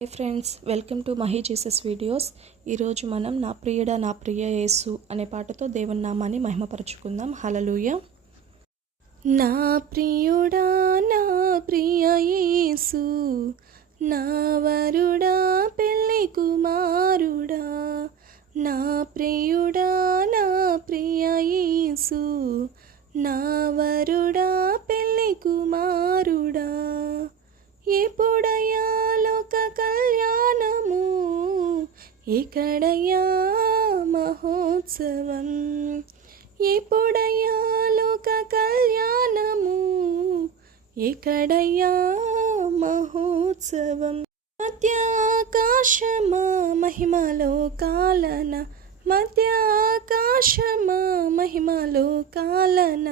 Hey friends welcome to Mahi Jesus videos. ఈరోజు మనం నా ప్రియుడ నా ప్రియ యేసు అనే పాటతో దేవుని నామాన్ని మహిమపరచుకుందాం. హలలుయ నా ప్రియుడా నా ప్రియ యేసు నా ఎక్కడయ్యా మహోత్సవం ఎప్పుడయ్యా లోక కళ్యాణము ఎక్కడయ్యా మహోత్సవం. మధ్యాకాశమా మహిమలో కాలన మధ్యాకాశమా మహిమలో కాలన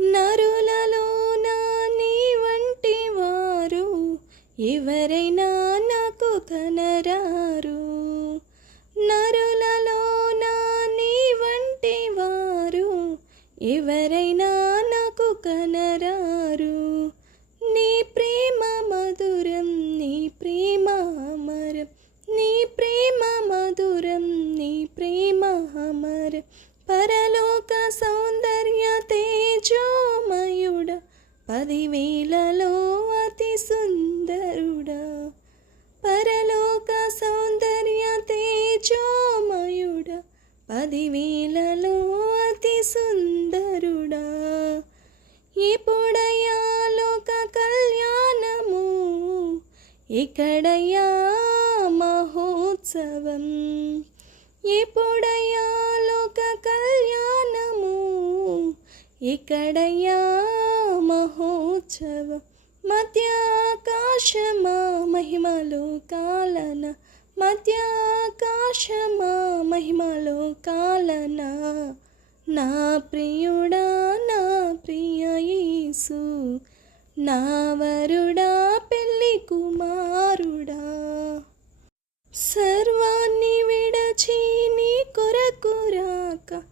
నరులలో నా నీ వంటి వారు ఎవరైనా నాకు కనరారు. నరులలో నా నీ వంటి వారు ఎవరైనా పదివేలలో అతి సుందరుడా పరలోక సౌందర్య తేజోమయుడా పదివేలలో అతి సుందరుడా. ఎప్పుడయ్యా లోక కళ్యాణము? ఎక్కడయ్యా మహోత్సవం? ఎప్పుడయ్యా లోక కళ్యాణము? ఎక్కడయ్యా మహోత్సవం మధ్యాకాశమా మహిమలో కాలన మధ్యాకాశమా మహిమలో కాలన నా ప్రియుడా నా ప్రియ యేసు. నా వరుడా పెళ్ళి కుమారుడా. సర్వాన్ని విడచి నీ కొరకు రాక.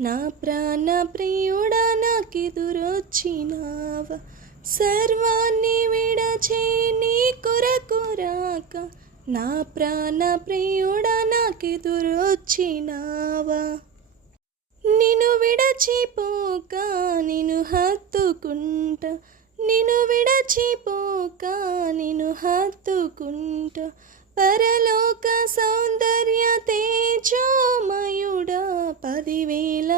నా ప్రాణ ప్రియుడా నాకెదురొచ్చినావ. సర్వాన్ని విడచే నీ కొరకు రాక నా ప్రాణ ప్రియుడా నాకెదురొచ్చినావా? నిన్ను విడచిపోక నిన్ను హత్తుకుంట నిన్ను విడచిపోక నిన్ను హత్తుకుంట పరలోక సౌందర్య తేజోమయుడా పదివేల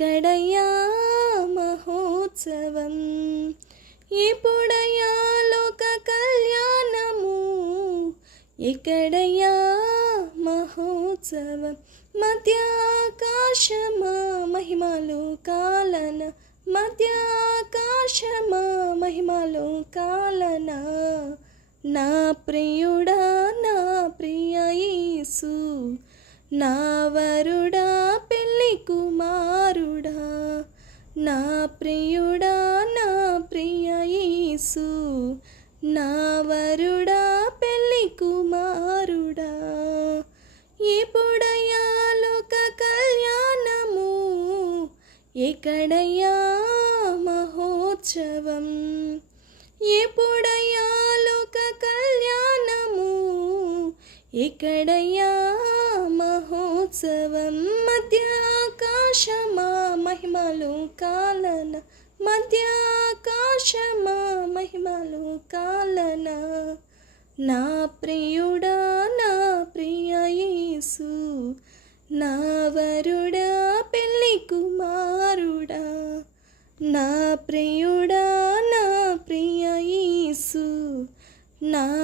ఎక్కడయ్యా మహోత్సవం. ఎప్పుడయ్యా లోక కళ్యాణము. ఎక్కడయ్యా మహోత్సవం. మధ్యాకాశమా మహిమలు కాలన మధ్యాకాశమా మహిమలు కాలన నా ప్రియుడా నా ప్రియ యేసు. నా వరుడా పెళ్ళి కుమార్ నా ప్రియుడా నా ప్రియ యేసు నా వరుడా పెళ్ళి కుమారుడా. ఎప్పుడయ్యా లోక కళ్యాణము? ఎక్కడయ్యా మహోత్సవం? ఎప్పుడయ్యా లోక కళ్యాణము? ఎక్కడయ్యా మహోత్సవం మధ్యాకాశమా మహిమలు కాలన. మధ్యాకాశమా మహిమలు కాలన. నా ప్రియుడా నా ప్రియ యేసు నా వరుడా పెళ్ళి కుమారుడా. నా ప్రియుడా నా ప్రియ యేసు నా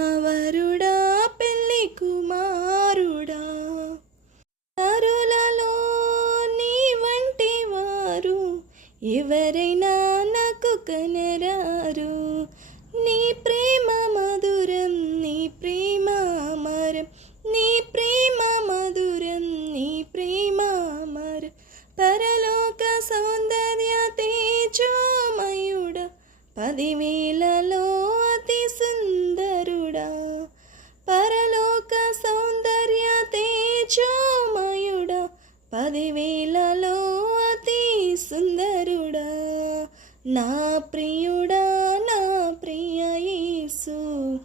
ఎవరైనా నాకు కనరారు. నీ ప్రేమ మధురం నీ ప్రేమ అమరం. నీ ప్రేమ మధురం నీ ప్రేమ అమరం. పరలోక సౌందర్య తేజోమయుడ. పదివి నా ప్రియుడా నా ప్రియ యేసు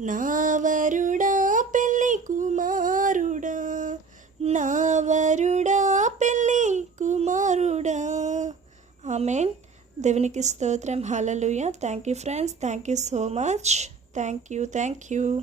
నా వరుడా పెళ్ళి కుమారుడా నా వరుడా పెళ్ళి కుమారుడా. ఆమెన్. దేవునికి స్తోత్రం. Hallelujah thank you friends. Thank you so much. Thank you thank you